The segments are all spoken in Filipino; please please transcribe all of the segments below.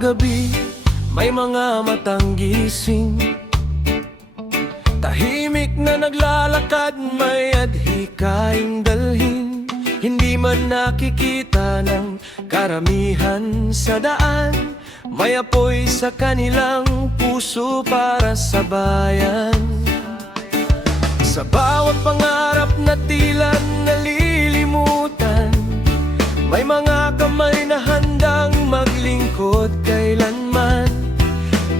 gabi, may mga matang gising, tahimik na naglalakad, may adhikaing dalhin. Hindi man nakikita ng karamihan sa daan, may apoy sa kanilang puso para sa bayan. Sa bawat pangarap na tila nalilimutan, may mga kamay na handang maglingkod kailanman.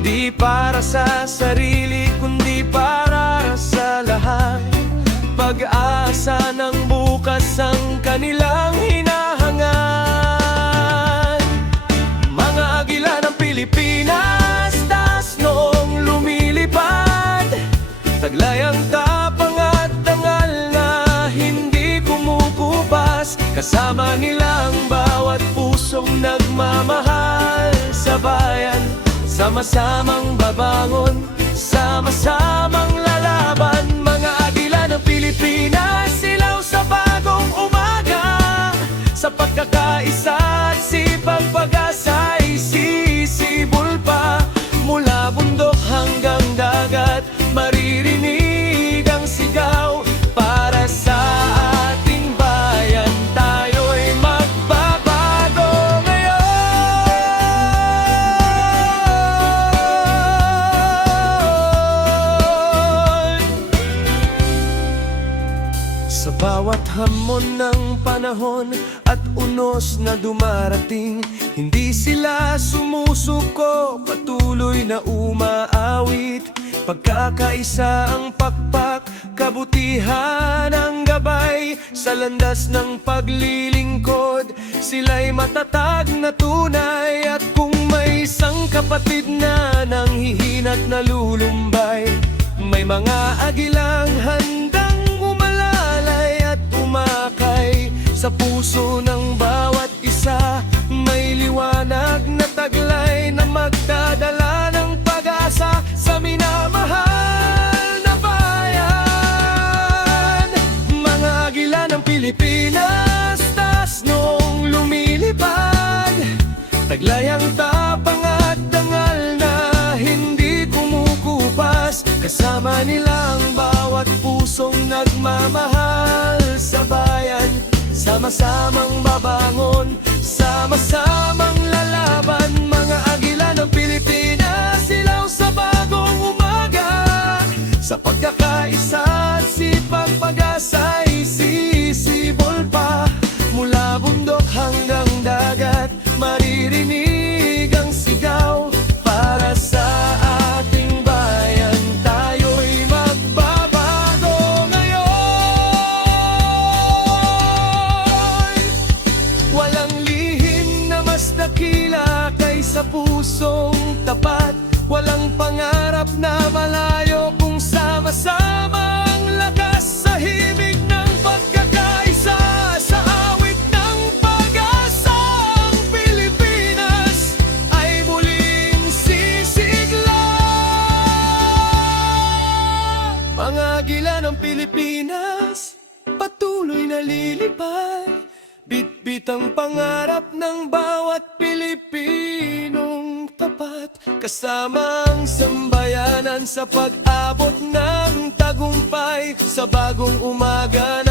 Di para sa sarili, kundi para sa lahat. Pag-asa ng bukas ang kanilang hinahangan. Mga agila ng Pilipinas, taas noong lumilipad, taglay ang tapang at dangal na hindi kumukupas. Kasama nila ang bawat pusong nagmamahal sa bayan. Sama-samang babangon, sama-samang lalaban. Mga agila ng Pilipinas, silaw sa bagong umaga. Sa pagkakaisa at sipag, pag-asa'y sisibol pa. Mula bundok hanggang dagat, maririnig ang sigaw. Para sa ating bayan, tayo'y magbabago ngayon. Sa bawat hamon ng panahon at unos na dumarating, hindi sila sumusuko, patuloy na umaawit. Pagkakaisa ang pakpak, kabutihan ang gabay. Sa landas ng paglilingkod, sila'y matatag na tunay. At kung may isang kapatid na nanghihina't nalulumbay, may mga agilang handang umalalay at umakay. Sa puso ng bawat isa, may liwanag na taglay na magdadala ng pag-asa sa minamahal na bayan. Mga agila ng Pilipinas, taas noong lumilipad, taglay ang tapang at dangal na hindi kumukupas. Kasama nila ang bawat pusong nagmamahal sa bayan. Sama-samang babangon, sama-samang lalaban. Mga agila ng Pilipinas, silaw sa bagong umaga. Sa pagkakaisa at sipag, pag-asa'y sisibol pa. Mula bundok hanggang dagat, maririnig ang sigaw. Para sa ating bayan, tayo'y magbabago ngayon. Walang lihim na mas dakila kaysa pusong tapat. Walang pangarap na malayo kung sama-samang lakas sa himig ng pagkakaisa. Sa awit ng pag-asa, ang Pilipinas ay muling sisigla. Mga agila ng Pilipinas, patuloy na lilipad. Bitbit ang pangarap ng bawat Pilipinong tapat. Kasama ang sambayanan sa pag-abot ng tagumpay. Sa bagong umaga